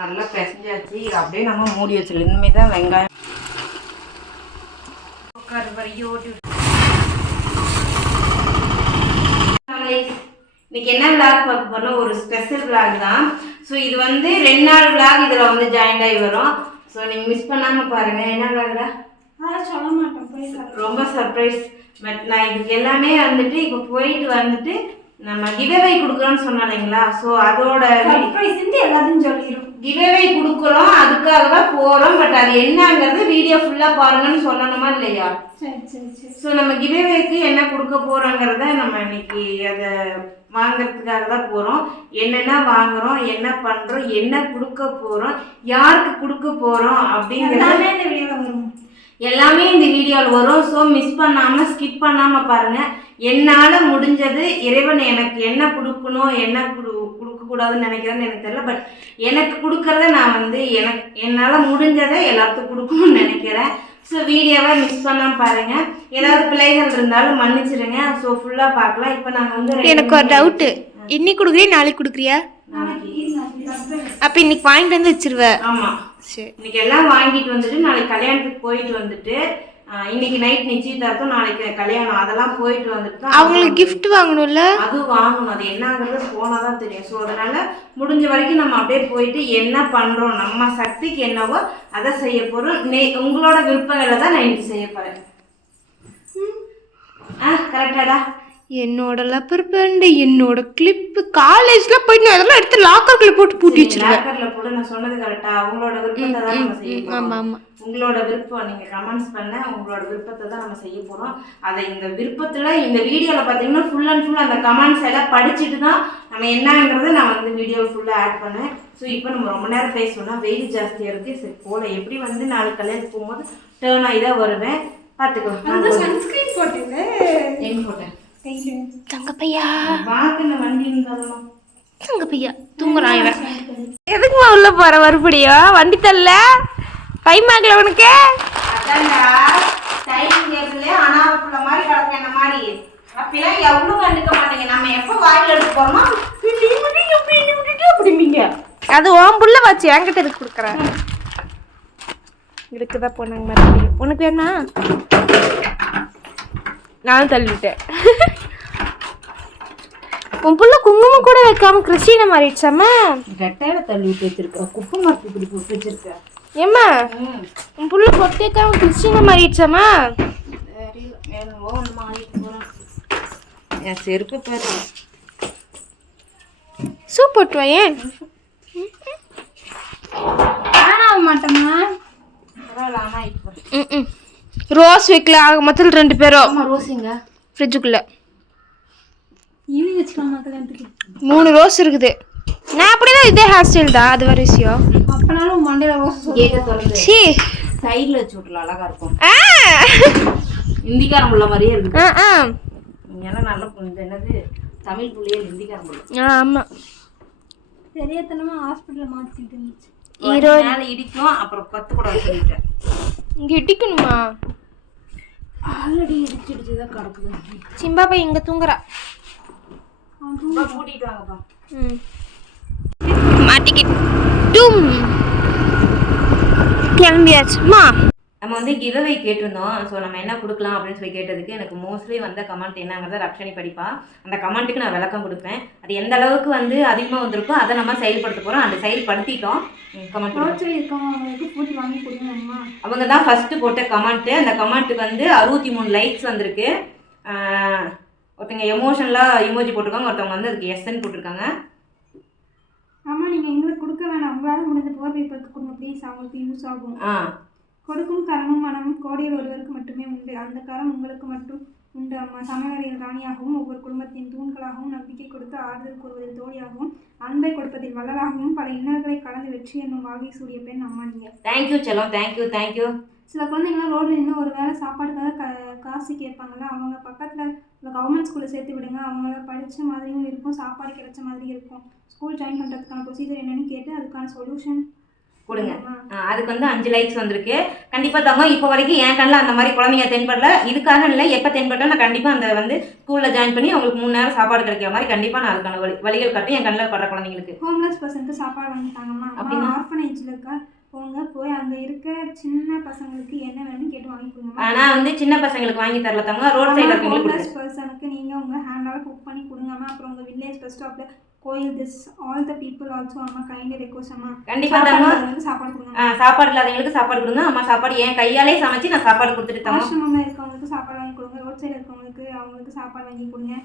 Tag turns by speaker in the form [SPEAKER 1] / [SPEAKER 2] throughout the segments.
[SPEAKER 1] நல்லா பிசைஞ்சாச்சு. இது அப்படியே நம்ம மூடி வச்சிடலாம். இனிமேல் தான் வெங்காயம் இன்னைக்கு என்ன விளாக் பார்க்க போறோம் ஒரு ஸ்பெஷல் விளாக் தான். ஸோ இது வந்து ரெண்டு நாள் விளாக் இதில் வந்து ஜாயின் ஆகி வரும். ஸோ நீங்கள் மிஸ் பண்ணாமல் பாருங்க. என்ன விளாக்டா
[SPEAKER 2] சொல்ல மாட்டேன்.
[SPEAKER 1] ரொம்ப சர்ப்ரைஸ் பட் நான் இதுக்கு எல்லாமே வந்துட்டு இப்போ போயிட்டு வந்துட்டு நம்ம கிவ்அவே கொடுக்குறோம்னு சொன்னோம் இல்லைங்களா? ஸோ அதோட
[SPEAKER 2] சர்ப்ரைஸ் எல்லாத்தையும் சொல்லிடும்
[SPEAKER 1] கிவ்அவே கொடுக்குறோம் அதுக்காக தான் போகிறோம் பட் அது என்னங்கிறது வீடியோ ஃபுல்லாக பாருங்கன்னு சொல்லணுமா இல்லையா?
[SPEAKER 2] சரி சரி சரி.
[SPEAKER 1] ஸோ நம்ம கிவ்அவேக்கு என்ன கொடுக்க போகிறோங்கிறத நம்ம இன்னைக்கு அதை வாங்குறதுக்காக தான் போகிறோம் என்னென்ன வாங்குறோம் என்ன பண்ணுறோம் என்ன கொடுக்க போகிறோம் யாருக்கு கொடுக்க போகிறோம் அப்படிங்கிறத
[SPEAKER 2] இந்த வீடியோவில் வரும்.
[SPEAKER 1] எல்லாமே இந்த வீடியோவில் வரும். ஸோ மிஸ் பண்ணாமல் ஸ்கிப் பண்ணாமல் பாருங்கள் என்னால் முடிஞ்சது இறைவன் எனக்கு என்ன கொடுக்கணும் என்ன கொடு கொடுக்கக்கூடாதுன்னு நினைக்கிறேன்னு எனக்கு தெரியல. பட் எனக்கு கொடுக்கறத நான் வந்து எனக்கு என்னால் முடிஞ்சதை எல்லாத்துக்கும் கொடுக்கணும்னு நினைக்கிறேன். ஸோ வீடியோவை மிஸ் பண்ணாம பாருங்க. ஏதாவது பிள்ளைகள் இருந்தாலும் மன்னிச்சிடுங்க ஸோ ஃபுல்லாக பார்க்கலாம். இப்போ நாங்கள் வந்து
[SPEAKER 3] எனக்கு ஒரு டவுட்டு இன்னைக்கு கொடுக்குறியா நாளைக்கு கொடுக்குறியா? அப்போ இன்னைக்கு வாங்கிட்டு வந்து வச்சிருவ.
[SPEAKER 1] ஆமாம்
[SPEAKER 3] சரி
[SPEAKER 1] இன்னைக்கு எல்லாம் வாங்கிட்டு வந்துட்டு நாளைக்கு கல்யாணத்துக்கு போயிட்டு வந்துட்டு இன்னைக்கு நைட் நிச்சயதார்த்தம் நாளைக்கு கல்யாணம் அதெல்லாம் போயிட்டு வந்துட்டு
[SPEAKER 3] அவங்களுக்கு gift வாங்கணும்ல?
[SPEAKER 1] அது வாங்கணும். அது என்னங்கிறது போனால் தான் தெரியும். ஸோ அதனால முடிஞ்ச வரைக்கும் நம்ம அப்படியே போயிட்டு என்ன பண்ணுறோம் நம்ம சக்திக்கு என்னவோ அதை செய்ய போகிறோம் நே உங்களோட விருப்பங்களை தான் நான் இன்னைக்கு செய்ய போகிறேன் ஆ கரெக்டாடா
[SPEAKER 3] என்னோட லப்பர் பேண்ட் என்னோட கிளிப்பு காலேஜ்ல போயிட்டு நான் அதெல்லாம் எடுத்து லாக்கர்ல போட்டு பூட்டி வச்சிருவேன்.
[SPEAKER 1] லாக்கரில் போட்டு நான் சொன்னது கரெக்டா அவங்களோட விருப்பத்தை தான் நம்ம செய்ய
[SPEAKER 3] ம், ஆமா, ஆமா.
[SPEAKER 1] உங்களோட விருப்பம் நீங்கள் கமெண்ட்ஸ் பண்ண உங்களோட விருப்பத்தை தான் நம்ம செய்ய போகிறோம் அதை இந்த விருப்பத்தில் இந்த வீடியோவில் பார்த்தீங்கன்னா ஃபுல் அண்ட் ஃபுல் அந்த கமெண்ட்ஸ் எல்லாம் படிச்சுட்டு தான் நம்ம என்னங்கிறத நான் வந்து வீடியோ ஃபுல்லாக ஆட் பண்ணேன் ஸோ இப்போ நம்ம ரொம்ப நேரம் பேசணும்னா வெயில் ஜாஸ்தியாக இருக்குது சரி போல. எப்படி வந்து நாலு கல்யாணத்துக்கு போகும்போது டேர்ன் ஆகி தான் வருவேன். பார்த்துக்கோ.
[SPEAKER 2] அந்த சன்ஸ்கிரீன் போட்டுது
[SPEAKER 1] எங்க போட்டேன்?
[SPEAKER 2] கையில்
[SPEAKER 3] தங்க பையா
[SPEAKER 1] வாக்குன வண்டி இருந்தாலும்.
[SPEAKER 3] தங்க பையா தூங்குறான் இவன். எதுக்குமா உள்ள போற மறுபடியா வண்டி தரல டைம் ஆகல உனக்கு? அது உன் புள்ள வச்சு என்கிட்ட இருக்கு கொடுக்குறேன் இருக்குதான் போனாங்க மறுபடியும்? உனக்கு வேணா நானும் தள்ளிட்டேன். உன் புள்ள குங்குமம் கூட வைக்காம கிறிஸ்டின மாறிடுச்சாமா
[SPEAKER 1] ரெட்டையில தள்ளி விட்டு வச்சிருக்க. குப்பை மரத்து இப்படி போட்டு வச்சிருக்க.
[SPEAKER 3] ஏம்மா? உன் புள்ள பொட்டேக்காம கிறிஸ்டின மாறிடுச்சாமா
[SPEAKER 1] என் செருப்பு பேர்.
[SPEAKER 3] சூ போட்டு ஏன்
[SPEAKER 2] மாட்டேமா
[SPEAKER 1] பரவாயில்ல ஆனால் இப்போ
[SPEAKER 3] ம். ரோஸ் வைக்கல ஆக மொத்தத்தில் ரெண்டு பேரும்
[SPEAKER 1] ஆமா ரோஸிங்க.
[SPEAKER 3] ஃப்ரிட்ஜுக்குள்ள
[SPEAKER 2] ஈவினிங் வச்சுக்கலாம் கல்யாணத்துக்கு?
[SPEAKER 3] மூணு ரோஸ் இருக்குது. நான் அப்படிதான் இதே ஹேர் ஸ்டைல் தான் அது வேற விஷயம்.
[SPEAKER 2] அப்பனாலும் மண்டையில ரோஸ்
[SPEAKER 1] கேட்டை திறந்து
[SPEAKER 3] சீ.
[SPEAKER 1] சைடில் வச்சு விட்றலாம் அழகா இருக்கும்.
[SPEAKER 3] ஆ.
[SPEAKER 1] இந்திக்காரம் உள்ள மாதிரியே
[SPEAKER 3] ஆ ஆ.
[SPEAKER 1] ஏன்னா நல்ல பொண்ணு என்னது? தமிழ் புள்ளியே இந்திக்காரம் உள்ள
[SPEAKER 3] ஆ ஆமாம்
[SPEAKER 2] பெரியத்தனமா ஹாஸ்பிட்டல் மாத்திட்டு இருந்துச்சு.
[SPEAKER 3] ஈரோ
[SPEAKER 1] மேலே இடிக்கும் அப்புறம் கத்து கூட
[SPEAKER 3] இங்கே இடிக்கணுமா?
[SPEAKER 1] ஆல்ரெடி இடிச்சு இடிச்சு தான் கிடக்குது.
[SPEAKER 3] சிம்பா போய் இங்கே தூங்குறா.
[SPEAKER 1] கூட்டிட்டு வாங்கப்பா.
[SPEAKER 3] ம். மாட்டிக்கிட்டும் கிளம்பியாச்சுமா
[SPEAKER 1] நம்ம வந்து கிவ்அவே கேட்டிருந்தோம். ஸோ நம்ம என்ன கொடுக்கலாம் அப்படின்னு சொல்லி கேட்டதுக்கு எனக்கு மோஸ்ட்லி வந்த கமெண்ட் என்னங்கிறத ரக்ஷனி படிப்பா. அந்த கமெண்ட்டுக்கு நான் விளக்கம் கொடுப்பேன். அது எந்த அளவுக்கு வந்து அதிகமாக வந்திருக்கோ அதை நம்ம செயல்படுத்த போகிறோம் அந்த செயல்படுத்திட்டோம். கமெண்ட் அவங்க தான் ஃபஸ்ட்டு போட்ட கமெண்ட்டு அந்த கமெண்ட்டுக்கு வந்து அறுபத்தி மூணு லைக்ஸ் வந்திருக்கு. ஒருத்தங்க எமோஷனலாக இமோஜி போட்டிருக்காங்க. ஒருத்தவங்க வந்து அதுக்கு எஸ்என் போட்டிருக்காங்க.
[SPEAKER 2] அம்மா நீங்க எங்களுக்கு கொடுக்க வேணாம். உங்களால முடிஞ்ச புவர் பேப்பருக்கு கொடுங்க ப்ளீஸ் அவங்களுக்கு யூஸ் ஆகும்.
[SPEAKER 1] ஆ.
[SPEAKER 2] கொடுக்கும் கரமும் மனமும் கோடியில் ஒருவருக்கு மட்டுமே உண்டு. அந்த கரம் உங்களுக்கு மட்டும் உண்டு அம்மா. சமையலறையில் ராணியாகவும் ஒவ்வொரு குடும்பத்தின் தூண்களாகவும் நம்பிக்கை கொடுத்து ஆறுதல் கூறுவதில் தோழியாகவும் அன்பை கொடுப்பதில் வள்ளலாகவும் பல இன்னல்களை கடந்து வெற்றி என்னும் வாகை சூடிய பெண் அம்மா நீங்க
[SPEAKER 1] தேங்க்யூ செல்லம். தேங்க்யூ தேங்க்யூ
[SPEAKER 2] சில குழந்தைங்களாம் ரோட்ல நின்று ஒரு வேளை சாப்பாடுக்காக க காசு கேட்பாங்கல்ல அவங்க பக்கத்தில் கவர்மெண்ட் ஸ்கூலில் சேர்த்து விடுங்க. அவங்கள படித்த மாதிரியும் இருக்கும் சாப்பாடு கிடைச்ச மாதிரி இருக்கும். ஸ்கூல் ஜாயின் பண்ணுறதுக்கான ப்ரொசீஜர் என்னன்னு கேட்டு அதுக்கான சொல்யூஷன்
[SPEAKER 1] கொடுங்க. அதுக்கு வந்து அஞ்சு லைக்ஸ் வந்திருக்கு. கண்டிப்பா தங்கம் இப்போ வரைக்கும் என் கண்ணில் அந்த மாதிரி குழந்தைங்க தென்படல. இதுக்காக இல்லை எப்போ தென்பட்டா நான் கண்டிப்பா அந்த வந்து ஸ்கூல்ல ஜாயின் பண்ணி அவங்களுக்கு மூணு நேரம் சாப்பாடு கிடைக்கிற மாதிரி கண்டிப்பா நான் அதுக்கான வழி வழிகள் காட்டி என் கண்ணில் படுற குழந்தைங்களுக்கு.
[SPEAKER 2] ஹோம்லெஸ் பர்சனுக்கு சாப்பாடு வாங்கி தாங்கம்மா
[SPEAKER 1] அப்படின்னா?
[SPEAKER 2] ஆர்ஃபனேஜில் இருக்கா? போங்க போய் அங்கே இருக்க சின்ன பசங்களுக்கு என்ன வேணும்னு கேட்டு வாங்கி கொடுங்கம்மா
[SPEAKER 1] ஆனா வந்து சின்ன பசங்களுக்கு வாங்கி தரல தங்கம் ரோட் சைடில் கொடுங்க.
[SPEAKER 2] ஹோம்லெஸ் பர்சனுக்கு நீங்கள் உங்கள் ஹேண்டால் குக் பண்ணி கொடுங்கம்மா அப்புறம் உங்கள் வில்லேஜ் பஸ் ஸ்டாப்பில் கோயில் this all the people also அம்மா கைண்ட் ரெக்வஸ்ட் அம்மா.
[SPEAKER 1] கண்டிப்பா தங்கம்
[SPEAKER 2] சாப்பாடு கொடுங்க
[SPEAKER 1] ஆ, சாப்பாடு இல்லாதவங்களுக்கு சாப்பாடு கொடுங்க அம்மா. சாப்பாடு என் கையாலே சமைச்சு நான் சாப்பாடு கொடுத்துட்டு தங்கம்
[SPEAKER 2] ஆசிரமம்ல இருக்கவங்களுக்கு சாப்பாடு வாங்கி கொடுங்க ரோட் சைடு இருக்கவங்களுக்கு அவங்களுக்கு சாப்பாடு வாங்கி கொடுங்க.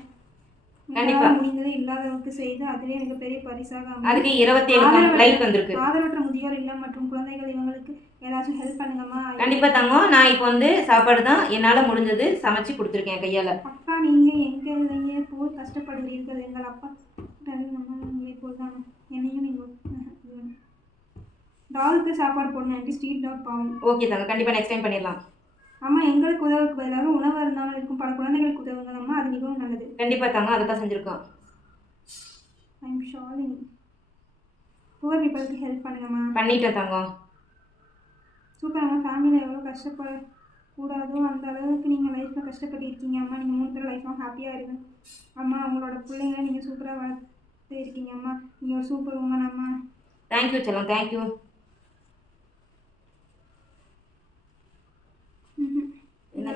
[SPEAKER 1] கண்டிப்பா.
[SPEAKER 2] முடிந்தது இல்லாதவங்களுக்கு செய்து அதுவே எனக்கு பெரிய பரிசாக.
[SPEAKER 1] அதுக்கு இருபத்தி ஏழு லைக் வந்திருக்கு.
[SPEAKER 2] ஆதரவற்ற முதியோர் இல்லம் மற்றும் குழந்தைகள் இவங்களுக்கு ஏதாச்சும் ஹெல்ப் பண்ணுங்கம்மா.
[SPEAKER 1] கண்டிப்பா தங்கம். நான் இப்போ வந்து சாப்பாடு தான் என்னால முடிஞ்சது சமைச்சு கொடுத்துருக்கேன் கையால.
[SPEAKER 2] அப்பா நீங்க எங்களையே போல் கஷ்டப்படுகிறீர்கள் எங்கள் அப்பா. உங்களை போல் தான் என்னையும் நீங்கள் டாலுக்கு சாப்பாடு போடணும் ஸ்ட்ரீட் டாக் பாவம்.
[SPEAKER 1] ஓகே தங்க கண்டிப்பா நெக்ஸ்ட் டைம் பண்ணிடலாம்.
[SPEAKER 2] அம்மா எங்களுக்கு உதவுக்கு பதிலாக உணவு இருந்தாமல் இருக்கும் பல குழந்தைகளுக்கு உதவுங்கள் அம்மா அது மிகவும் நல்லது.
[SPEAKER 1] கண்டிப்பா தங்க அதை தான் செஞ்சிருக்கோம்.
[SPEAKER 2] ஐம் ஷாலினி புவர் பீப்புளுக்கு ஹெல்ப் பண்ணுங்கம்மா
[SPEAKER 1] பண்ணிட்டேன் தங்கம்
[SPEAKER 2] சூப்பர் அம்மா ஃபேமிலியில் எவ்வளோ கஷ்டப்பட கூடாதோ அந்த அளவுக்கு நீங்கள் லைஃப்பில் கஷ்டப்பட்டு இருக்கீங்க அம்மா நீங்கள் மூணு பேரும் லைஃப்லாம் ஹாப்பியாக இருங்க. அம்மா உங்களோட பிள்ளைங்களை நீங்கள் சூப்பராக வளர்த்து இருக்கீங்க அம்மா நீங்கள் ஒரு சூப்பர் உமன் அம்மா
[SPEAKER 1] தேங்க்யூ செல்லம். தேங்க்யூ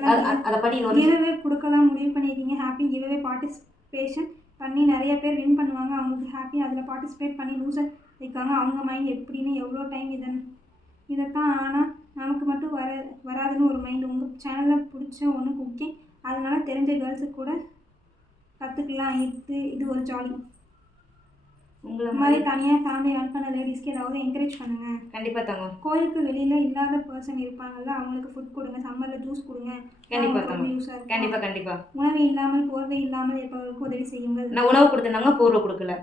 [SPEAKER 1] அதை ஒரு
[SPEAKER 2] கிவ்அவே கொடுக்கலாம் முடிவு பண்ணியிருக்கீங்க ஹாப்பி கிவ்அவே பார்ட்டிசிபேஷன் பண்ணி நிறைய பேர் வின் பண்ணுவாங்க. அவங்களுக்கு ஹாப்பி அதில் பார்ட்டிசிபேட் பண்ணி லூசர் இருக்காங்க. அவங்க மைண்ட் எப்படின்னு எவ்வளோ டைம் இதன் இதைத்தான் ஆனால் நமக்கு மட்டும் வர வராதுன்னு ஒரு மைண்ட் உங்கள் சேனலில் பிடிச்ச ஒன்று குக்கிங் அதனால தெரிஞ்ச கேர்ள்ஸுக்கு கூட கற்றுக்கலாம் இது இது ஒரு ஜாலி
[SPEAKER 1] உங்களை
[SPEAKER 2] மாதிரி தனியாக ஃபேமிலி ரன் பண்ண லேடிஸ்க்கு ஏதாவது என்கரேஜ் பண்ணுங்கள்
[SPEAKER 1] கண்டிப்பா தங்கம்
[SPEAKER 2] கோயிலுக்கு வெளியில் இல்லாத பர்சன் இருப்பாங்கல்ல அவங்களுக்கு ஃபுட் கொடுங்க சம்மரில் ஜூஸ் கொடுங்க.
[SPEAKER 1] கண்டிப்பா
[SPEAKER 2] அவங்களுக்கு
[SPEAKER 1] தங்கம்
[SPEAKER 2] யூஸாக இருக்கும்.
[SPEAKER 1] கண்டிப்பா கண்டிப்பா.
[SPEAKER 2] உணவு இல்லாமல் போர்வை இல்லாமல் இருப்பவர்களுக்கு உதவி செய்யுங்கள்.
[SPEAKER 1] நான் உணவு கொடுத்துருந்தாங்க போர்வை கொடுக்கல.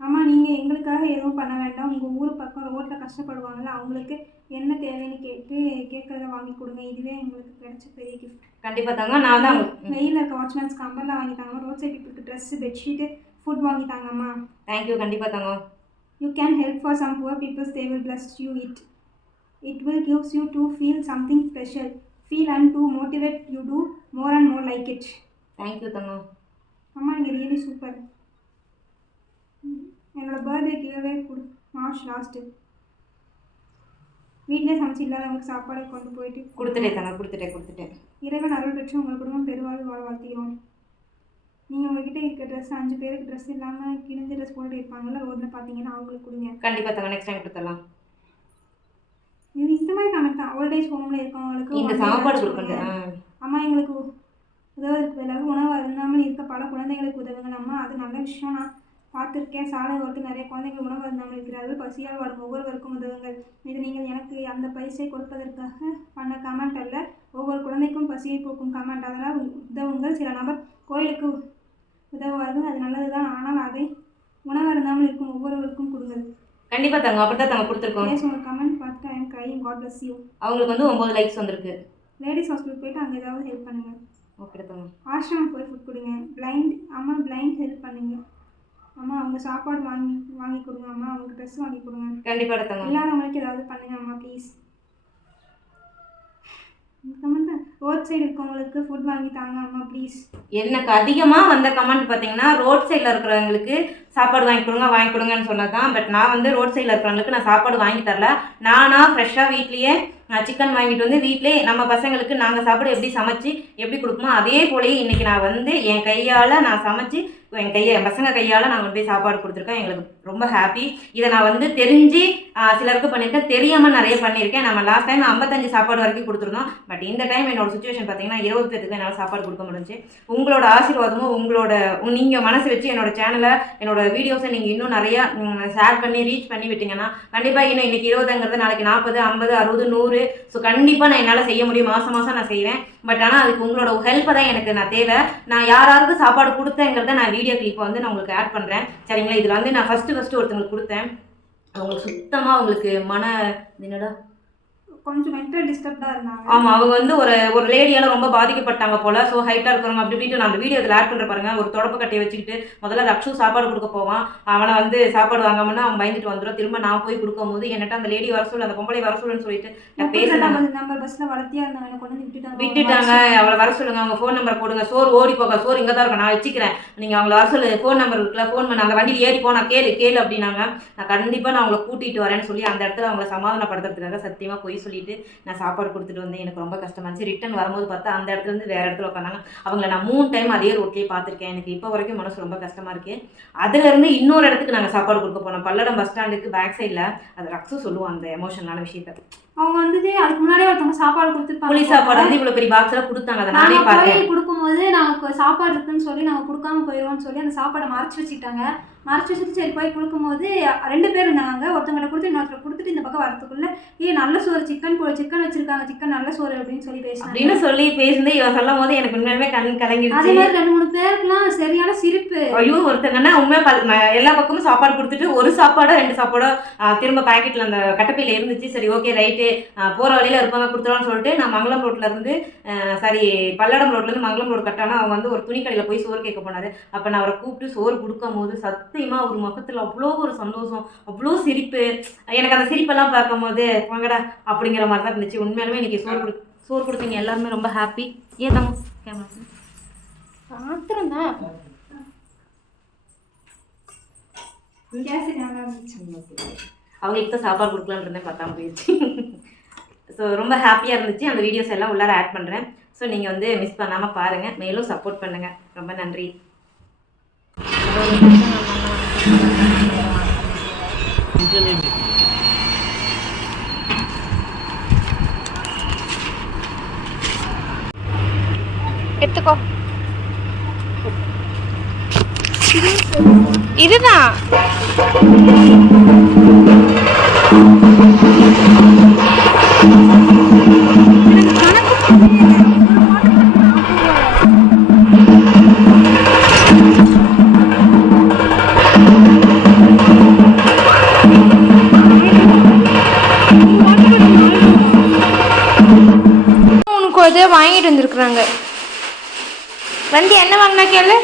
[SPEAKER 2] அம்மா நீங்கள் எங்களுக்காக எதுவும் பண்ண வேண்டாம். உங்கள் ஊர் பக்கம் ரோட்டில் கஷ்டப்படுவாங்கல்ல அவங்களுக்கு என்ன தேவைன்னு கேட்டு கேட்குறத வாங்கி கொடுங்க. இதுவே எங்களுக்கு கிடைச்ச பெரிய கிஃப்ட்
[SPEAKER 1] கண்டிப்பா தங்க நான் தான்
[SPEAKER 2] வெயிலில் இருக்க வாட்ச்மேன்ஸ்க்கு அம்பர்லாம் வாங்கி தாங்கம்மா road side dress bedsheet food வாங்கி தாங்கம்மா
[SPEAKER 1] தேங்க்யூ கண்டிப்பா தங்கம்
[SPEAKER 2] you can help for some poor peoples they will bless you it it will gives you to feel something special feel and to motivate you to more and more like it
[SPEAKER 1] thank you தங்கம்
[SPEAKER 2] அம்மா நீங்கள் really super என்னோட birthday giveaway கொடு. March last வீட்டிலே சமைச்சு இல்லாதவங்களுக்கு சாப்பாடு கொண்டு போயிட்டு
[SPEAKER 1] கொடுத்துட்டேன் தங்க கொடுத்துட்டேன் கொடுத்துட்டேன்.
[SPEAKER 2] இறைவன் அருள் பெற்று உங்கள் குடும்பம் பெருவாழ்வு வாழ வாழ்த்துகிறோம். நீங்கள் உங்ககிட்ட இருக்க ட்ரெஸ் அஞ்சு பேருக்கு ட்ரெஸ் இல்லாமல் கிழிஞ்ச ட்ரெஸ் போட்டு இருப்பாங்கல்ல ரோட்டில் பார்த்தீங்கன்னா அவங்களுக்கு கொடுங்க.
[SPEAKER 1] கண்டிப்பா தங்க நெக்ஸ்ட் டைம் கொடுத்துடலாம்.
[SPEAKER 2] இது இந்த மாதிரி கமெண்ட் தான். ஓல்ட் ஏஜ் ஹோமில் இருக்கவங்களுக்கு day
[SPEAKER 1] சாப்பாடு கொடுக்கறது.
[SPEAKER 2] அம்மா எங்களுக்கு உதவுவதற்கு பதிலாக உணவு அருந்தாமல் இருக்க பல குழந்தைகளுக்கு உதவுங்கள் அம்மா. அது நல்ல விஷயம் நான் பார்த்துருக்கேன். சாலை ஓரத்தில் நிறைய குழந்தைகள் உணவு அருந்தாமல் இருக்கிறார்கள். பசியால் வாடும் ஒவ்வொருவருக்கும் உதவுங்கள். இது நீங்கள் எனக்கு அந்த பரிசை கொடுப்பதற்காக பண்ண கமெண்ட் அல்ல. ஒவ்வொரு குழந்தைக்கும் பசியை போக்கும் கமெண்ட் அதனால் உதவுங்கள். சில நபர் கோயிலுக்கு உதவுவார்கள். அது நல்லது தான் ஆனால் அதை உணவு அருந்தாமல் இருக்கும். ஒவ்வொருவருக்கும் கொடுங்கள்.
[SPEAKER 1] கண்டிப்பா தங்க அப்படிதான் தங்க கொடுத்துருக்கோம்.
[SPEAKER 2] ப்ளீஸ் உங்கள் கமெண்ட் பார்த்து I am crying God bless you
[SPEAKER 1] அவங்களுக்கு வந்து ஒன்பது லைக்ஸ் வந்திருக்கு.
[SPEAKER 2] லேடிஸ் ஹாஸ்பிட்டல் போயிட்டு அங்கே ஏதாவது ஹெல்ப் பண்ணுங்கள்
[SPEAKER 1] ஓகே தங்க
[SPEAKER 2] ஆசிரமம் போய் ஃபுட் கொடுங்க. பிளைண்ட் அம்மா பிளைண்ட் ஹெல்ப் பண்ணுங்க. அம்மா அவங்க சாப்பாடு வாங்கி வாங்கி கொடுங்க. அம்மா அவங்களுக்கு ட்ரெஸ் வாங்கி கொடுங்க.
[SPEAKER 1] கண்டிப்பா தங்க
[SPEAKER 2] இல்லாதவங்களுக்கு ஏதாவது பண்ணுங்க அம்மா ப்ளீஸ் ரோட் சைடு இருக்கவங்களுக்கு ஃபுட் வாங்கி தாங்க அம்மா ப்ளீஸ்
[SPEAKER 1] எனக்கு அதிகமாக வந்த கமெண்ட் பார்த்தீங்கன்னா ரோட் சைடில் இருக்கிறவங்களுக்கு சாப்பாடு வாங்கி கொடுங்க வாங்கி கொடுங்கன்னு சொன்னதான் பட் நான் வந்து ரோட் சைடில் இருக்கிறவங்களுக்கு நான் சாப்பாடு வாங்கி தரல. நானாக ஃப்ரெஷ்ஷாக வீட்லேயே சிக்கன் வாங்கிட்டு வந்து வீட்டிலே நம்ம பசங்களுக்கு நாங்கள் சாப்பாடு எப்படி சமைச்சு எப்படி கொடுப்போமோ அதே போலயே இன்றைக்கி நான் வந்து என் கையால் நான் சமைச்சு என் கையை என் பசங்க கையால் நான் கொண்டு போய் சாப்பாடு கொடுத்துருக்கேன். எங்களுக்கு ரொம்ப ஹாப்பி இதை நான் வந்து தெரிஞ்சு சிலருக்கு பண்ணியிருக்கேன். தெரியாமல் நிறைய பண்ணியிருக்கேன். நம்ம லாஸ்ட் டைம் ஐம்பத்தஞ்சு சாப்பாடு வரைக்கும் கொடுத்துருந்தோம். பட் இந்த டைம் என்னோட சுச்சுவேஷன் பார்த்தீங்கன்னா இருபது பேருக்கு என்னால் சாப்பாடு கொடுக்க முடிஞ்சு உங்களோட ஆசீர்வாதமும் உங்களோட நீங்கள் மனசு வச்சு என்னோட சேனலை என்னோட வீடியோஸை நீங்கள் இன்னும் நிறையா ஷேர் பண்ணி ரீச் பண்ணி விட்டீங்கன்னா கண்டிப்பாக இன்னும் இன்றைக்கி இருபதுங்கிறது நாளைக்கு நாற்பது ஐம்பது அறுபது நூறு. ஸோ கண்டிப்பாக நான் என்னால் செய்ய முடியும். மாதம் மாதம் நான் செய்வேன். பட் ஆனால் அதுக்கு உங்களோட ஹெல்ப்பை தான் எனக்கு நான் தேவை. நான் யாராருக்கு சாப்பாடு கொடுத்தேங்கிறத நான் வீடியோ கிளிப்பை வந்து நான் உங்களுக்கு ஆட் பண்ணுறேன் சரிங்களா? இதில் வந்து நான் ஃபஸ்ட்டு ஃபஸ்ட்டு ஒருத்தவங்களுக்கு கொடுத்தேன். அவங்களுக்கு சுத்தமாக அவங்களுக்கு மன என்னடா?
[SPEAKER 2] கொஞ்சம் மென்டல் டிஸ்டர்ப்டாக இருந்தாங்க.
[SPEAKER 1] ஆமா அவங்க வந்து ஒரு ஒரு லேடியால ரொம்ப பாதிக்கப்பட்டாங்க போல. ஸோ ஹைட்டா இருக்கிறவங்க அப்படி இப்படின்ட்டு நான் அந்த வீடியோ இதில் ஆட் பண்ற பாருங்க. ஒரு தொடப்பு கட்டையை வச்சுக்கிட்டு முதல்ல ரக்ஷு சாப்பாடு கொடுக்க போவான். அவனை வந்து சாப்பாடு வாங்காமன்னா அவன் பயந்துட்டு வந்துடும் திரும்ப நான் போய் கொடுக்கும்போது என்னட்ட அந்த லேடி வர சொல்லு அந்த பொம்பளை வர சொல்லுன்னு சொல்லிட்டு நான் பேசினேன்.
[SPEAKER 2] முப்பத்தி நம்பர் பஸ்ல வளர்த்தியா இருந்தாங்க கொண்டு வந்து விட்டுட்டாங்க.
[SPEAKER 1] விட்டுட்டாங்க அவளை வர சொல்லுங்க. அவங்க ஃபோன் நம்பர் போடுங்க. சோறு ஓடி போக சோறு இங்கே தான் இருக்கும். நான் வச்சுக்கிறேன். நீங்கள் அவங்கள வர சொல்லு. ஃபோன் நம்பர் இருக்குல்ல ஃபோன் பண்ண. அந்த வண்டியில் ஏறி போனா கேளு கேளு அப்படின்னாங்க. நான் கண்டிப்பாக நான் அவங்கள கூட்டிகிட்டு வரேன்னு சொல்லி அந்த இடத்துல அவங்கள சமாதானப்படுத்துறதுக்காக சத்தியமாக போய் சொல்லிட்டு நான் சாப்பாடு கொடுத்துட்டு வந்தேன். எனக்கு ரொம்ப கஷ்டமாக இருந்துச்சு. ரிட்டன் வரும்போது பார்த்தா அந்த இடத்துல இருந்து வேற இடத்துல உட்காந்தாங்க. அவங்கள நான் மூணு டைம் அதே ரோட்லேயே பார்த்துருக்கேன். எனக்கு இப்போ வரைக்கும் மனசு ரொம்ப கஷ்டமாக இருக்கு. அதுலேருந்து இன்னொரு இடத்துக்கு நாங்கள் சாப்பாடு கொடுக்க போனோம். பல்லடம் பஸ் ஸ்டாண்டுக்கு பேக் சைடில் அது ரக்ஸும் சொல்லுவோம் அந்த எமோஷனலான விஷயத்தை.
[SPEAKER 2] அவங்க வந்துட்டு அதுக்கு முன்னாடியே ஒருத்தவங்க சாப்பாடு கொடுத்துருப்பாங்க
[SPEAKER 1] புளி சாப்பாடு வந்து இவ்வளோ பெரிய பாக்ஸில் கொடுத்தாங்க அதை நானே பார்த்தேன்.
[SPEAKER 2] கொடுக்கும்போது நாங்கள் சாப்பாடு இருக்குன்னு சொல்லி நாங்கள் கொடுக்காம போயிடுவோம்னு சொல்லி அந்த சாப்பாடை மறைச்சு வச்சுக்கிட்டாங்க. மறைச்சு வச்சுட்டு சரி போய் கொடுக்கும்போது ரெண்டு பேர் இருந்தாங்க. ஒருத்தவங்களை கொடுத்து இன்னொருத்தர் கொடுத்துட்டு இந்த பக்கம் வரதுக்குள்ள ஏ நல்ல சோறு சிக்கன் போ சிக்கன் வச்சிருக்காங்க சிக்கன் நல்ல சோறு அப்படின்னு சொல்லி பேசினாங்க.
[SPEAKER 1] அப்படின்னு சொல்லி பேசுனது இவன் சொல்லும் போது எனக்கு உண்மையுமே கண்
[SPEAKER 2] அதே
[SPEAKER 1] கலங்கிடுச்சு
[SPEAKER 2] மாதிரி ரெண்டு மூணு பேருக்குலாம் சரியான சிரிப்பு.
[SPEAKER 1] ஐயோ ஒருத்தங்கன்னா உண்மை பல் நான் எல்லா பக்கமும் சாப்பாடு கொடுத்துட்டு ஒரு சாப்பாடோ ரெண்டு சாப்பாடோ திரும்ப பாக்கெட்ல அந்த கட்டப்பையில இருந்துச்சு. சரி ஓகே ரைட்டு போகிற வழியில் இருப்பாங்க கொடுத்துருவான்னு சொல்லிட்டு நான் மங்களம் ரோட்லேருந்து சாரி பல்லடம் ரோட்லேருந்து மங்களம் ரோடு கட்டானா அவங்க வந்து ஒரு துணி போய் சோறு கேட்க போனாரு. அப்போ நான் அவரை கூப்பிட்டு சோறு கொடுக்கும் போது சத்தியமாக ஒரு முகத்தில் அவ்வளோ ஒரு சந்தோஷம் அவ்வளோ சிரிப்பு. எனக்கு அந்த சிரிப்பெல்லாம் பார்க்கும்போது வாங்கடா அப்படிங்கிற மாதிரி தான் இருந்துச்சு. உண்மையாலுமே இன்றைக்கி சோறு கொடு சோறு கொடுத்தீங்க. எல்லாருமே ரொம்ப ஹாப்பி ஏன் தாங்க கேமரா
[SPEAKER 3] பாத்திரம் தான்.
[SPEAKER 2] கேசரி நல்லா
[SPEAKER 1] அவங்களுக்கு தான் சாப்பாடு கொடுக்கலான்னு இருந்தேன் பார்த்தாம போயிடுச்சு ஸோ ரொம்ப ஹாப்பியாக இருந்துச்சு. அந்த வீடியோஸ் எல்லாம் உள்ளார ஆட் பண்ணுறேன் ஸோ நீங்கள் வந்து மிஸ் பண்ணாமல் பாருங்கள் மேலும் சப்போர்ட் பண்ணுங்கள் ரொம்ப நன்றி.
[SPEAKER 3] எடுத்துக்கோ. இதுதான். உனக்கு வாங்கிட்டு வந்திருக்குறாங்க. வந்து என்ன வாங்கினா கேளு.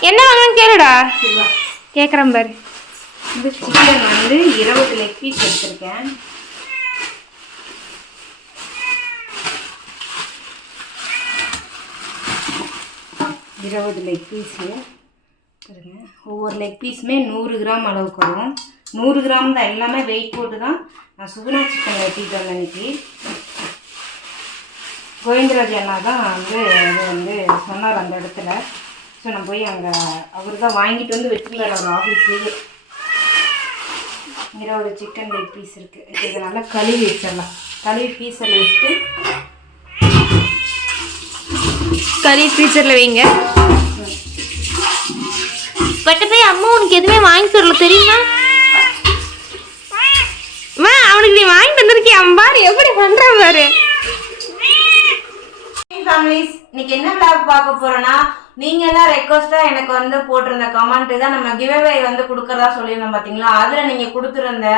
[SPEAKER 3] என்ன வாங்கினு கேளுடா. கேட்குறேன் பாரு.
[SPEAKER 1] இந்த சிக்கன் வந்து இருபது லெக் பீஸ் எடுத்திருக்கேன். இருபது லெக் பீஸு பாருங்க. ஒவ்வொரு லெக் பீஸுமே நூறு கிராம் அளவுக்கு வரும். நூறு கிராம் தான் எல்லாமே வெயிட் போட்டு தான் நான் சுகுணா சிக்கன் வெட்டிட்டு வந்தேன் இன்னைக்கு. கோவிந்தராஜ் அண்ணா தான் வந்து அது வந்து சொன்னார் அந்த இடத்துல. ஸோ நான் போய் அங்கே அவர் தான் வாங்கிட்டு வந்து வச்சுருந்தார் அவர் ஆஃபீஸ்லேயே இருபது சிக்கன் லெக் பீஸ் இருக்குது இதை நல்லா கழுவி வச்சிடலாம். கழுவி பீஸில் வச்சுட்டு
[SPEAKER 3] கறி ஃப்ரீசரில் வைங்க. பட்டு போய் அம்மா உனக்கு எதுவுமே வாங்கி தரல தெரியுமா? அம்மா அவனுக்கு நீ வாங்கிட்டு வந்திருக்கியா பாரு எப்படி பண்றான் பாரு.
[SPEAKER 1] ஃபேமிலிஸ் இன்னைக்கு என்ன விளாக் பார்க்க போறோம்னா நீங்க எல்லாம் ரெக்வஸ்டா எனக்கு வந்து போட்டிருந்த கமெண்ட் தான் நம்ம கிவ்அவே வந்து கொடுக்கறதா சொல்லியிருந்தோம் பாத்தீங்களா? அதுல நீங்க கொடுத்துருந்த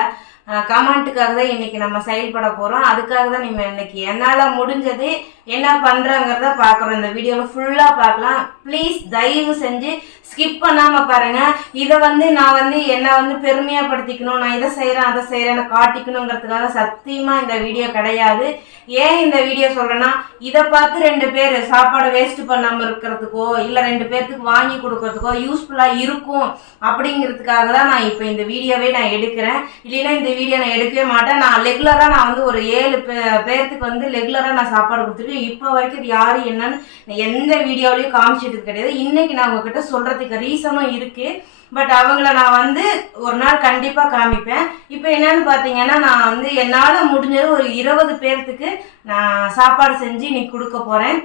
[SPEAKER 1] கமெண்ட்டுக்காக தான் இன்றைக்கி நம்ம செயல்பட போகிறோம் அதுக்காக தான் நம்ம இன்றைக்கி என்னால் முடிஞ்சது என்ன பண்ணுறாங்கிறத பார்க்குறோம் இந்த வீடியோவில் ஃபுல்லாக பார்க்கலாம். ப்ளீஸ் தயவு செஞ்சு ஸ்கிப் பண்ணாமல் பாருங்கள் இதை வந்து நான் வந்து என்னை வந்து பெருமையாக படுத்திக்கணும் நான் இதை செய்கிறேன் அதை செய்கிறேன்னு காட்டிக்கணுங்கிறதுக்காக சத்தியமாக இந்த வீடியோ கிடையாது. ஏன் இந்த வீடியோ சொல்கிறேன்னா இதை பார்த்து ரெண்டு பேர் சாப்பாடை வேஸ்ட் பண்ணாமல் இருக்கிறதுக்கோ இல்லை ரெண்டு பேர்த்துக்கு வாங்கி கொடுக்கறதுக்கோ யூஸ்ஃபுல்லாக இருக்கும். அப்படிங்கிறதுக்காக தான் நான் இப்போ இந்த வீடியோவே நான் எடுக்கிறேன். இல்லைன்னா இந்த வீடியோ நான் எடுக்கவே மாட்டேன். நான் ரெகுலராக நான் வந்து ஒரு ஏழு பே- பேர்த்துக்கு வந்து ரெகுலராக நான் சாப்பாடு கொடுத்துருக்கேன். இப்போ வரைக்கும் இது யாரு என்னன்னு எந்த வீடியோலையும் காமிச்சிட்டு கிடையாது. இன்னைக்கு நான் உங்ககிட்ட சொல்றதுக்கு ரீசனும் இருக்கு. பட் அவங்கள நான் வந்து ஒரு நாள் கண்டிப்பாக காமிப்பேன். இப்போ என்னன்னு பார்த்தீங்கன்னா நான் வந்து என்னால் முடிஞ்சது ஒரு இருபது பேர்த்துக்கு நான் சாப்பாடு செஞ்சு இன்னைக்கு கொடுக்க போகிறேன்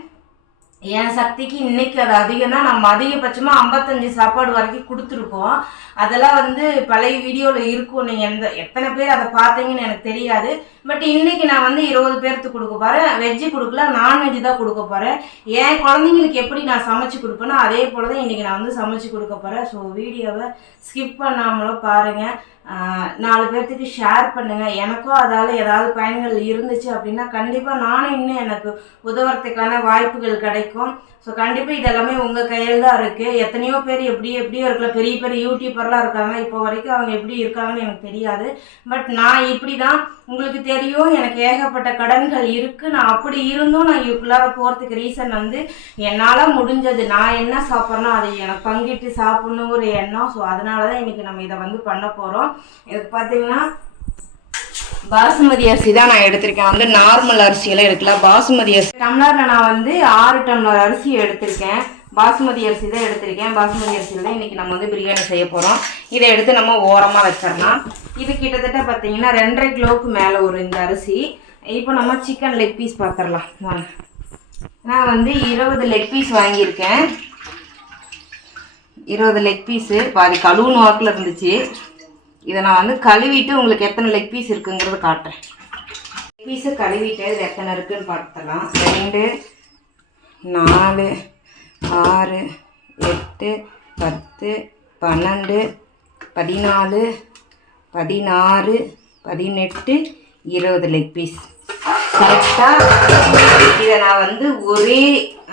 [SPEAKER 1] என் சக்திக்கு இன்னைக்கு அது அதிகம் தான் நம்ம அதிகபட்சமாக ஐம்பத்தஞ்சு சாப்பாடு வரைக்கும் கொடுத்துருக்கோம் அதெல்லாம் வந்து பழைய வீடியோவில் இருக்கும். நீங்கள் எந்த எத்தனை பேர் அதை பார்த்தீங்கன்னு எனக்கு தெரியாது. பட் இன்னைக்கு நான் வந்து இருபது பேர்த்துக்கு கொடுக்க போகிறேன் வெஜ்ஜு கொடுக்கல நான்வெஜ் தான் கொடுக்க போகிறேன் என் குழந்தைங்களுக்கு எப்படி நான் சமைச்சு கொடுப்பேனோ அதே போல் தான் இன்றைக்கி நான் வந்து சமைச்சு கொடுக்க போகிறேன் ஸோ வீடியோவை ஸ்கிப் பண்ணாமலும் பாருங்கள் நாலு பேர்த்துக்கு ஷேர் பண்ணுங்கள் எனக்கும் அதால் ஏதாவது பயன்கள் இருந்துச்சு அப்படின்னா கண்டிப்பாக நானும் இன்னும் எனக்கு உதவுறதுக்கான வாய்ப்புகள் கிடைக்கும். ஸோ கண்டிப்பாக இதெல்லாமே உங்கள் கையில் தான் இருக்குது எத்தனையோ பேர் எப்படி எப்படியோ இருக்கல. பெரிய பெரிய யூடியூபர்லாம் இருக்காங்க. இப்போ வரைக்கும் அவங்க எப்படி இருக்காங்கன்னு எனக்கு தெரியாது. பட் நான் இப்படி தான் உங்களுக்கு தெரியும். எனக்கு ஏகப்பட்ட கடன்கள் இருக்குது நான் அப்படி இருந்தும் நான் இதுக்குள்ளார போகிறதுக்கு ரீசன் வந்து என்னால் முடிஞ்சது. நான் என்ன சாப்பிட்றேனோ அதை எனக்கு பங்கிட்டு சாப்பிட்ணும் ஒரு எண்ணம். ஸோ அதனால தான் இன்றைக்கி நம்ம இதை வந்து பண்ண போகிறோம் இதுக்கு பார்த்தீங்கன்னா பாசுமதி அரிசி. தான் நான் எடுத்திருக்கேன். வந்து நார்மல் அரிசியெல்லாம் எடுக்கல பாசுமதி அரிசி. டம்ளரில் நான் வந்து ஆறு டம்ளர் அரிசி எடுத்திருக்கேன். பாசுமதி அரிசி தான் எடுத்திருக்கேன். பாசுமதி அரிசியில் தான் இன்றைக்கி நம்ம வந்து பிரியாணி செய்ய போகிறோம் இதை எடுத்து நம்ம ஓரமாக வச்சிடலாம். இது கிட்டத்தட்ட பார்த்தீங்கன்னா ரெண்டரை கிலோவுக்கு மேலே ஒரு இந்த அரிசி. இப்போ நம்ம சிக்கன் லெக் பீஸ் பார்த்துடலாம் வாங்க. நான் வந்து இருபது லெக் பீஸ் வாங்கியிருக்கேன். இருபது லெக் பீஸு பாதி கழுவுன வாக்கில் இருந்துச்சு. இதை நான் வந்து கழுவிட்டு உங்களுக்கு எத்தனை லெக் பீஸ் இருக்குங்கிறத காட்டுறேன். லெக் பீஸை கழுவிட்டு இது எத்தனை இருக்குன்னு பார்த்துலாம் ரெண்டு நாலு ஆறு எட்டு பத்து பன்னெண்டு பதினாலு பதினாறு பதினெட்டு இருபது லெக் பீஸ் கரெக்டாக இதை நான் வந்து ஒரே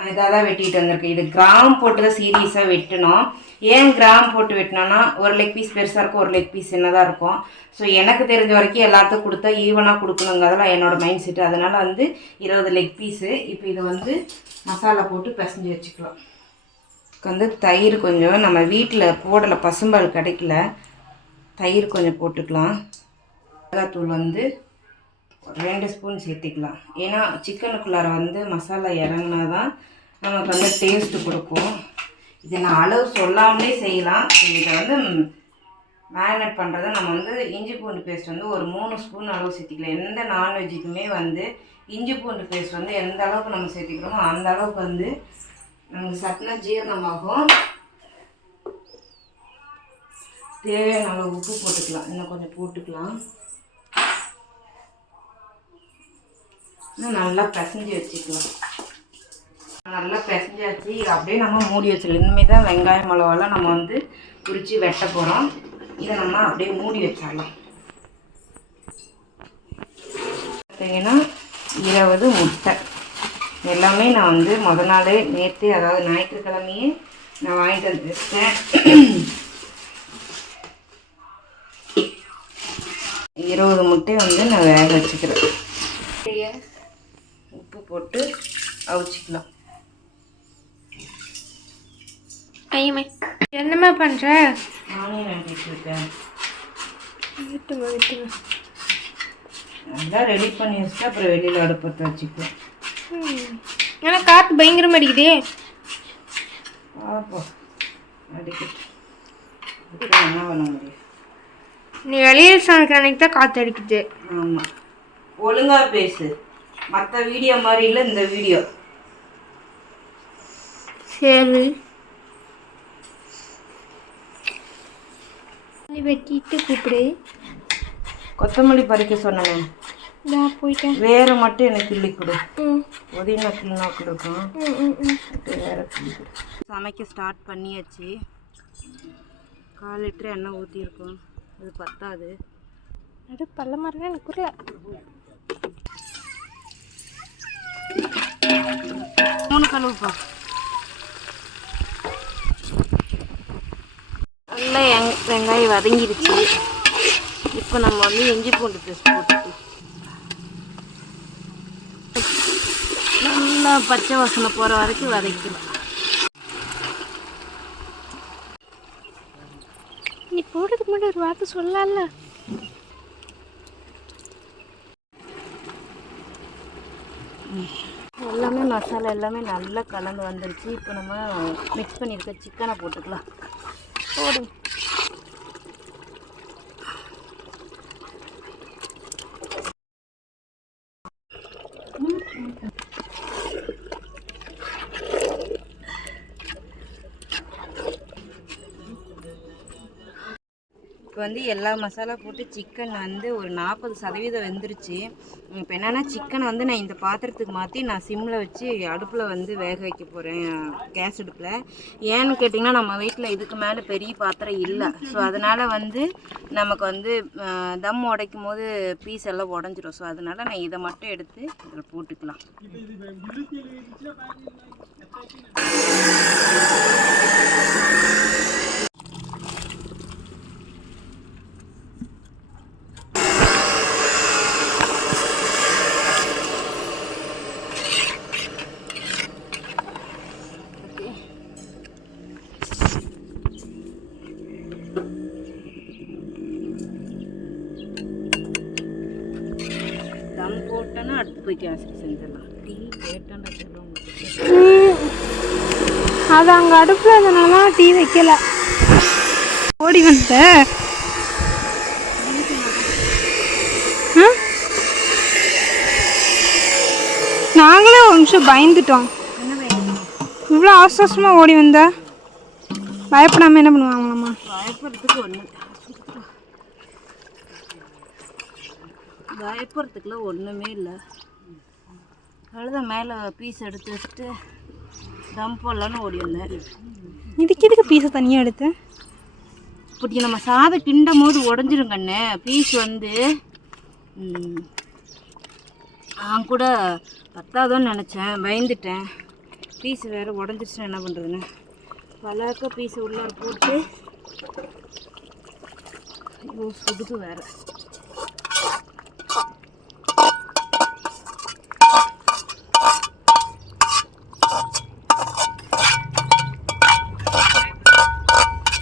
[SPEAKER 1] இதாக தான் வெட்டிட்டு வந்திருக்கேன். இது கிராம் போட்டு தான் சீரியஸாக வெட்டினோம். ஏன் கிராம் போட்டு வெட்டினோன்னா ஒரு லெக் பீஸ் பெருசாக இருக்கும் ஒரு லெக் பீஸ் சின்னதாக இருக்கும். ஸோ எனக்கு தெரிஞ்ச வரைக்கும் எல்லாத்துக்கும் கொடுத்தா ஈவனாக கொடுக்கணுங்கிறதெல்லாம் என்னோடய மைண்ட் செட்டு அதனால் வந்து இருபது லெக் பீஸு இப்போ இதை வந்து மசாலா போட்டு பிசைஞ்சு வச்சுக்கலாம். வந்து தயிர் கொஞ்சம் நம்ம வீட்டில் போடலை பசும்பால் கிடைக்கல. தயிர் கொஞ்சம் போட்டுக்கலாம். மிளகாத்தூள் வந்து ஒரு ரெண்டு ஸ்பூன் சேர்த்திக்கலாம். ஏன்னா சிக்கனுக்குள்ளார வந்து மசாலா இறங்கினா தான் நமக்கு வந்து டேஸ்ட்டு கொடுக்கும். இதை நான் அளவு சொல்லாமலே செய்யலாம். இதை வந்து மேரினேட் பண்ணுறதை நம்ம வந்து இஞ்சி பூண்டு பேஸ்ட் வந்து ஒரு மூணு ஸ்பூன் அளவு சேர்த்திக்கலாம். எந்த நான்வெஜ்ஜுக்குமே வந்து இஞ்சி பூண்டு பேஸ்ட் வந்து எந்த அளவுக்கு நம்ம சேர்த்திக்கிறோமோ அந்த அளவுக்கு வந்து நமக்கு சட்டின ஜீரணமாகும். தேவையான அளவு உப்பு போட்டுக்கலாம். இன்னும் கொஞ்சம் போட்டுக்கலாம். இன்னும் நல்லா பிசைஞ்சு வச்சுக்கலாம். நல்லா பிசைஞ்சாச்சு. இது அப்படியே நம்ம மூடி வச்சிடலாம் இனிமேல் தான் வெங்காயம் மிளகாலாம் நம்ம வந்து உரித்து வெட்ட போகிறோம் இதை நம்ம அப்படியே மூடி வச்சிடலாம். பார்த்தீங்கன்னா இருபது முட்டை. எல்லாமே நான் வந்து முத நாளே நேற்று அதாவது ஞாயிற்றுக்கிழமையே நான் வாங்கிட்டு வந்துருக்கேன் இருபது முட்டையை வந்து நான் வேக வச்சுக்கிறேன். முட்டையை உப்பு போட்டு அவிச்சிக்கலாம்.
[SPEAKER 3] ஐயமே என்னம்மா பண்ணுற விட்டுங்க விட்டுங்க
[SPEAKER 1] நல்லா ரெடி பண்ணி வச்சுட்டு அப்புறம் வெளியில் அடுப்பத்தை வச்சுக்குவேன்.
[SPEAKER 3] ஏன்னா காற்று பயங்கரமாக அடிக்குதே.
[SPEAKER 1] பார்ப்போம் அடிக்கட்டு என்ன பண்ண முடியும்?
[SPEAKER 3] நீ வெளியில் சமைக்கிற அன்னைக்கு தான் காற்று அடிக்குது.
[SPEAKER 1] ஆமாம் ஒழுங்கா பேசு. மற்ற வீடியோ மாதிரி இல்லை இந்த வீடியோ.
[SPEAKER 3] சரி. வெட்டிட்டு கூப்பிடு.
[SPEAKER 1] கொத்தமல்லி பறிக்க சொன்னேன்.
[SPEAKER 3] நான் போயிட்டேன்.
[SPEAKER 1] வேறு மட்டும் எனக்கு கிள்ளி கொடு. புதினா கிள்ளினா கொடுக்கும் வேறு கிள்ளி கொடு. சமைக்க ஸ்டார்ட் பண்ணியாச்சு. கால் லிட்டர் எண்ணெய் ஊற்றிருக்கோம் அது பத்தாது.
[SPEAKER 3] அது பல்ல மாதிரிலாம் எனக்கு புரியல.
[SPEAKER 1] மூணு கழுவுப்பா. நல்லா எங் வெங்காயம் வதங்கிருச்சு. இப்போ நம்ம வந்து இஞ்சி பூண்டு பேஸ்ட் போட்டுக்கலாம். நல்லா பச்சை வாசனை போகிற வரைக்கும் வதக்கலாம்
[SPEAKER 3] நீ போடுறதுக்கு முன்னாடி ஒரு வார்த்தை சொல்லலாம்ல
[SPEAKER 1] எல்லாமே மசாலா எல்லாமே நல்லா கலந்து வந்துருச்சு. இப்போ நம்ம மிக்ஸ் பண்ணியிருக்க சிக்கனை போட்டுக்கலாம்.
[SPEAKER 3] போடு
[SPEAKER 1] வந்து எல்லா மசாலா போட்டு சிக்கன் வந்து ஒரு நாற்பது சதவீதம் வெந்துருச்சு. இப்போ என்னென்னா சிக்கனை வந்து நான் இந்த பாத்திரத்துக்கு மாற்றி நான் சிம்மில் வச்சு அடுப்பில் வந்து வேக வைக்க போகிறேன் கேஸ் அடுப்பில். ஏன்னு கேட்டிங்கன்னா நம்ம வீட்டில் இதுக்கு மேலே பெரிய பாத்திரம் இல்லை. ஸோ அதனால் வந்து நமக்கு வந்து தம் உடைக்கும் போது பீஸ் எல்லாம் உடஞ்சிரும். ஸோ அதனால் நான் இதை மட்டும் எடுத்து இதில் போட்டுக்கலாம் தம் போட்டோன்னா அடுத்து போய் கேஸ் செஞ்சிடலாம் டீ கேட்டாண்டா சொல்லுவோம்
[SPEAKER 2] அது அடுப்பில் இருந்தனால தான் டீ வைக்கல. ஓடி வந்த. ஆ? நாங்களே ஒரு நிமிஷம் பயந்துட்டோம்.
[SPEAKER 1] என்ன
[SPEAKER 2] இவ்வளோ அவசரமாக ஓடி வந்த? பயப்படாமல் என்ன பண்ணுவாங்களாம்மா?
[SPEAKER 1] பயப்படுறதுக்கு ஒன்று பயப்படுறதுக்குலாம் ஒன்றுமே இல்லை. அவ்வளோதான் மேலே பீஸ் எடுத்து வச்சுட்டு தம் போடலான்னு ஓடி வந்தேன்
[SPEAKER 2] இதுக்கு எதுக்கு பீஸை தனியாக எடுத்து?
[SPEAKER 1] இப்படி நம்ம சாதம் கிண்டும் போது உடஞ்சிரும் கண்ணு. பீஸ் வந்து நான் கூட பத்தாதோன்னு நினச்சேன். பயந்துட்டேன். பீஸ் வேறு உடஞ்சிருச்சுன்னா என்ன பண்ணுறதுன்னு பலாக்க பீஸ் உள்ளார போட்டு சுடுது வேறு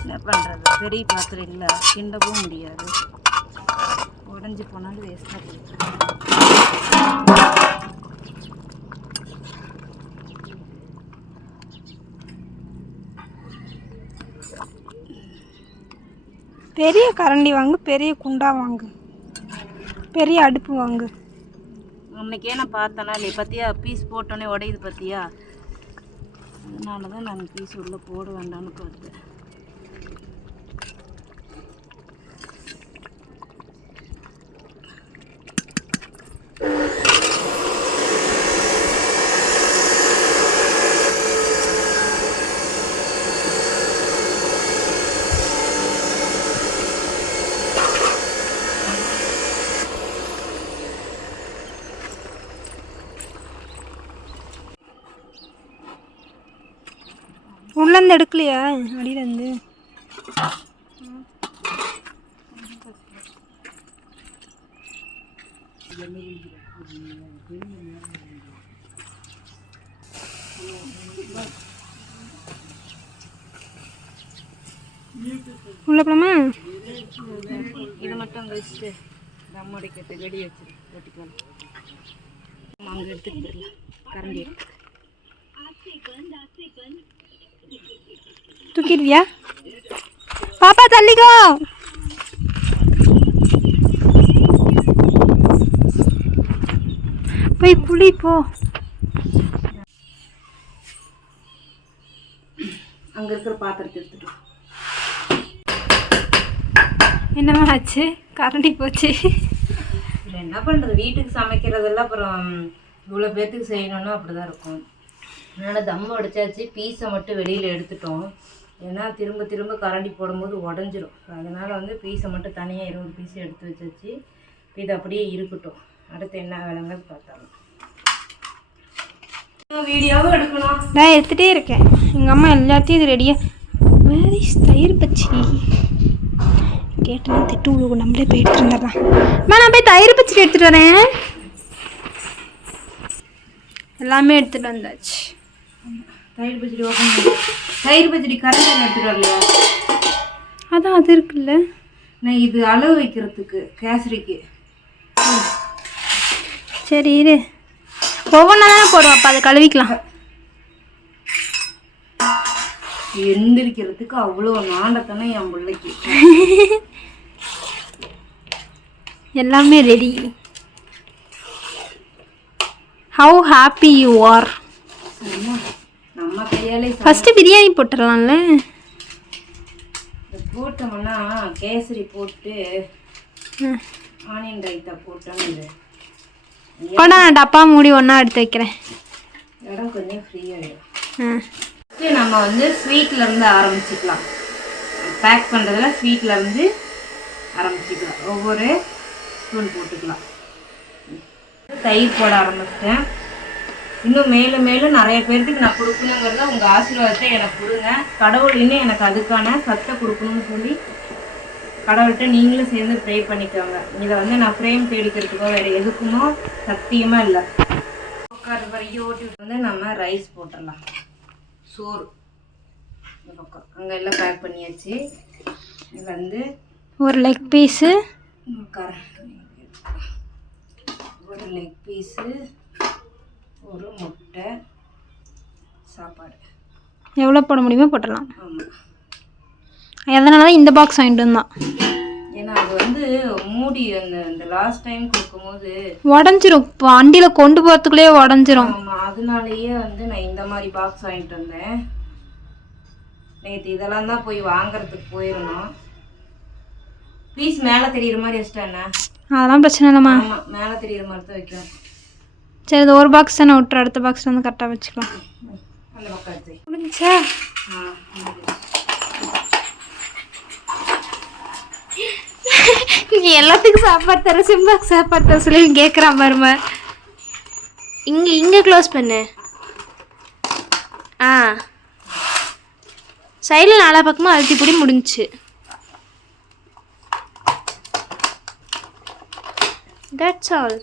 [SPEAKER 1] என்ன பண்ணுறது பெரிய பாத்திரம் இல்லை கிண்டவும் முடியாது. உடஞ்சி போனாலும் வேஸ்ட்டாக போயிடுச்சு
[SPEAKER 2] பெரிய கரண்டி வாங்கு பெரிய குண்டா வாங்கு. பெரிய அடுப்பு வாங்கு.
[SPEAKER 1] அன்னைக்கே நான் பார்த்தேனா இல்லை பார்த்தியா பீஸ் போட்டோன்னே உடையுது பார்த்தியா அதனால தான் நான் பீஸ் உள்ளே போட வேண்டாம்னு பார்த்தேன்.
[SPEAKER 2] உள்ளேருந்து எடுக்கலையா? அடியிலேருந்து உள்ள போலாமா?
[SPEAKER 1] இது மட்டும் அங்கே வச்சுட்டு தம் அடைக்கிறதுக்கு ரெடி வச்சுரு போட்டிக்கலாம் அங்கே எடுத்துகிட்டு போயிடலாம் கரண்டி எடுத்து
[SPEAKER 2] தூக்கிடுவியா பாப்பா தள்ளிக்கோ போய் புளி போ
[SPEAKER 1] அங்கே இருக்கிற பாத்திரத்தை எடுத்துட்டு வா.
[SPEAKER 2] என்னம்மா ஆச்சு? கரண்டி போச்சு.
[SPEAKER 1] என்ன பண்ணுறது வீட்டுக்கு சமைக்கிறதெல்லாம் அப்புறம் இவ்வளோ பேர்த்துக்கு செய்யணும்னா அப்படி தான் இருக்கும். அதனால் தம் அடித்தாச்சு பீஸை மட்டும் வெளியில் எடுத்துட்டோம். ஏன்னா திரும்ப திரும்ப கரண்டி போடும்போது உடஞ்சிரும். அதனால் வந்து பீஸை மட்டும் தனியாக இருபது பீஸ் எடுத்து வச்சாச்சு. இது அப்படியே இருக்கட்டும். அடுத்து என்ன வேலைங்க பார்த்தாலும் வீடியோவும் எடுக்கணும்.
[SPEAKER 2] நான் எடுத்துகிட்டே இருக்கேன். எங்கள் அம்மா எல்லாத்தையும் இது ரெடியாக வேர் இஸ் தயிர் பச்சி. கேட்டனா திட்டு உழுகு நம்மளே போயிட்டு இருந்துடலாம் வந்துடலாம். நான் போய் தயிர் பச்சடி எடுத்துகிட்டு வரேன். எல்லாமே எடுத்துகிட்டு வந்தாச்சு.
[SPEAKER 1] தயிர் பச்சடி ஓப்பன் பண்ணி. தயிர் பச்சடி கரண்டி எடுத்துகிட்டு வரலையா
[SPEAKER 2] அதான் அது இருக்குல்ல.
[SPEAKER 1] நான் இது அளவு வைக்கிறதுக்கு கேசரிக்கு.
[SPEAKER 2] சரி இரு. ஒவ்வொன்றா தானே போடுவோம் அப்போ அதை கழுவிக்கலாம்.
[SPEAKER 1] எந்திரிக்கிறதுக்கு அவ்வளோ நாண்டத்தனம் என் பிள்ளைக்கு.
[SPEAKER 2] எல்லாமே ready how happy you are
[SPEAKER 1] நம்ம கையாலே
[SPEAKER 2] ஃபஸ்ட்டு பிரியாணி போட்டுடலாம்ல
[SPEAKER 1] போட்டோம்னா கேசரி போட்டு ஆனியன் ரைத்தா
[SPEAKER 2] கொண்டா நான் டப்பா மூடி ஒன்றா எடுத்து வைக்கிறேன்.
[SPEAKER 1] இடம் கொஞ்சம் ஃப்ரீயாகிடும் ஃபஸ்ட்டு நம்ம வந்து ஸ்வீட்ல இருந்து ஆரம்பிச்சுக்கலாம். பேக் பண்ணுறதுல ஸ்வீட்ல இருந்து ஆரம்பிச்சுக்கலாம். ஒவ்வொரு ஸ்பூன் போட்டுக்கலாம். தயிர் போட ஆரம்பிச்சிட்டேன். இன்னும் மேலும் மேலும் நிறைய பேருக்கு நான் கொடுக்கணுங்கிறத உங்கள் ஆசீர்வாதத்தை எனக்கு கொடுங்க. கடவுள் இன்னும் எனக்கு அதுக்கான சத்தை கொடுக்கணும்னு சொல்லி கடவுள்கிட்ட நீங்களும் சேர்ந்து ப்ரே பண்ணிக்கோங்க. இதை வந்து நான் ஃப்ரேம் தேடிக்கிறதுக்கோ வேறு எதுக்குமோ சத்தியமாக இல்லை. உட்கார வரைக்கும் வந்து நம்ம ரைஸ் போட்டுடலாம். சோறு. இந்த பக்கம். அங்கே எல்லாம் பேக் பண்ணியாச்சு. இது வந்து
[SPEAKER 2] ஒரு லெக் பீஸு
[SPEAKER 1] ஒரு லெக் பீஸு ஒரு முட்டை சாப்பாடு.
[SPEAKER 2] எவ்வளோ போட முடியுமோ போட்டுடலாம்.
[SPEAKER 1] ஆமாம்
[SPEAKER 2] அதனால தான் இந்த பாக்ஸ் வாங்கிட்டு வந்தான்?
[SPEAKER 1] ஏன்னா அது வந்து மூடி அந்த இந்த லாஸ்ட் டைம் கொடுக்கும்போது
[SPEAKER 2] உடஞ்சிரும். இப்போ வண்டியில் கொண்டு போகிறதுக்குள்ளேயே உடஞ்சிரும்.
[SPEAKER 1] ஆமாம் அதனாலேயே வந்து நான் இந்த மாதிரி பாக்ஸ் வாங்கிட்டு வந்தேன். நேற்று இதெல்லாம் தான் போய் வாங்குறதுக்கு போயிருந்தோம். ப்ளீஸ் மேலே தெரியுற மாதிரி வச்சிட்டேண்ணே
[SPEAKER 2] அதெல்லாம் பிரச்சனை இல்லைம்மா.
[SPEAKER 1] ஆமாம் மேலே தெரியுற மாதிரி தான் வைக்கணும்.
[SPEAKER 2] சரி இது ஒரு பாக்ஸ் தானே விட்டுரு அடுத்த பாக்ஸ் வந்து கரெக்டாக வச்சுக்கலாம். முடிஞ்சா?
[SPEAKER 3] நீ எல்லாத்துக்கும் சாப்பாடு தர சிம்பாக்கு சாப்பாடு தர சொல்லி கேட்குறான் பாருமா இங்கே இங்கே க்ளோஸ் பண்ணு. ஆ. சைடில் நாலா பக்கமாக அழுத்தி பிடி முடிஞ்சுச்சு. தட்ஸ் ஆல்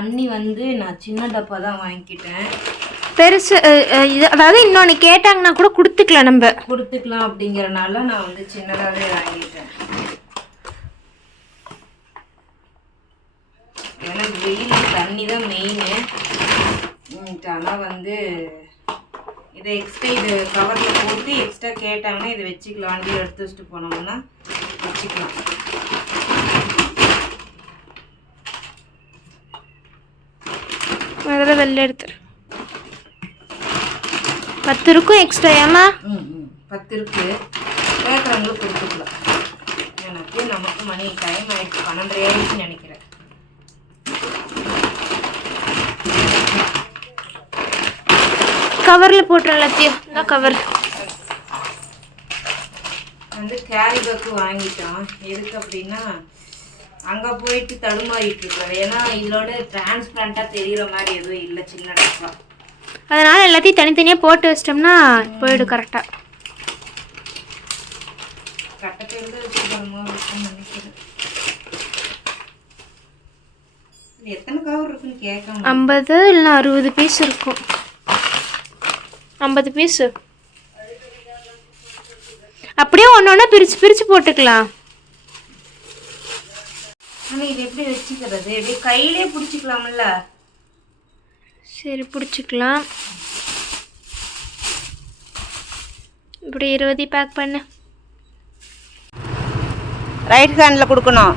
[SPEAKER 1] தண்ணி வந்து நான் சின்ன டப்பா தான் வாங்கிக்கிட்டேன்.
[SPEAKER 3] பெருசு அதாவது இன்னொன்று கேட்டாங்கன்னா கூட கொடுத்துக்கலாம் நம்ம.
[SPEAKER 1] கொடுத்துக்கலாம் அப்படிங்கறனால நான் வந்து சின்னதாகவே வாங்கிட்டேன். எனக்கு வெயில் தண்ணி தான் மெயின் ஆனால் வந்து இதை எக்ஸ்ட்ரா இது கவரில் போட்டு எக்ஸ்ட்ரா கேட்டாங்கன்னா இதை வச்சுக்கலாம் வண்டியில் எடுத்து வச்சுட்டு போனோம்னா வச்சுக்கலாம்
[SPEAKER 3] அதில் வெளில எடுத்துரு. பத்து இருக்கும் எக்ஸ்ட்ரா ஏமா
[SPEAKER 1] பத்து இருக்கு. கேட்குறவங்களுக்கு கொடுத்துக்கலாம். எனக்கு நமக்கு மணி டைம் ஆயிடுச்சு பன்னெண்டரை ஆயிடுச்சுன்னு நினைக்கிறேன்.
[SPEAKER 3] கவரில் போட்டுரு எல்லாத்தையும். இந்த கவர்
[SPEAKER 1] வந்து கேரி பேக்கு வாங்கிட்டோம். எதுக்கு அப்படின்னா அங்கே போயிட்டு தடுமாறிட்டு இருக்கோம் ஏன்னா இதோட டிரான்ஸ்பிளான்ட்டாக தெரியுற மாதிரி எதுவும் இல்லை சின்ன டப்பா.
[SPEAKER 3] அதனால் எல்லாத்தையும் தனித்தனியாக போட்டு வச்சிட்டோம்னா போயிடும் கரெக்டாக
[SPEAKER 1] கட்டப்பேருந்து வச்சுக்கணுமோ இருக்குன்னு நினைக்கிறேன். இது எத்தனை கவர் இருக்குன்னு கேட்க
[SPEAKER 3] ஐம்பது இல்லைன்னா அறுபது பீஸ் இருக்கும். ஐம்பது பீஸு அப்படியே ஒன்று ஒன்றா பிரித்து பிரித்து போட்டுக்கலாம்.
[SPEAKER 1] ஆனால் இது எப்படி வச்சுக்கிறது? அப்படியே கையிலே பிடிச்சிக்கலாம்ல?
[SPEAKER 3] சரி பிடிச்சிக்கலாம். இப்படி இருபது பேக் பண்ணு.
[SPEAKER 1] ரைட் ஹேண்டில் கொடுக்கணும்.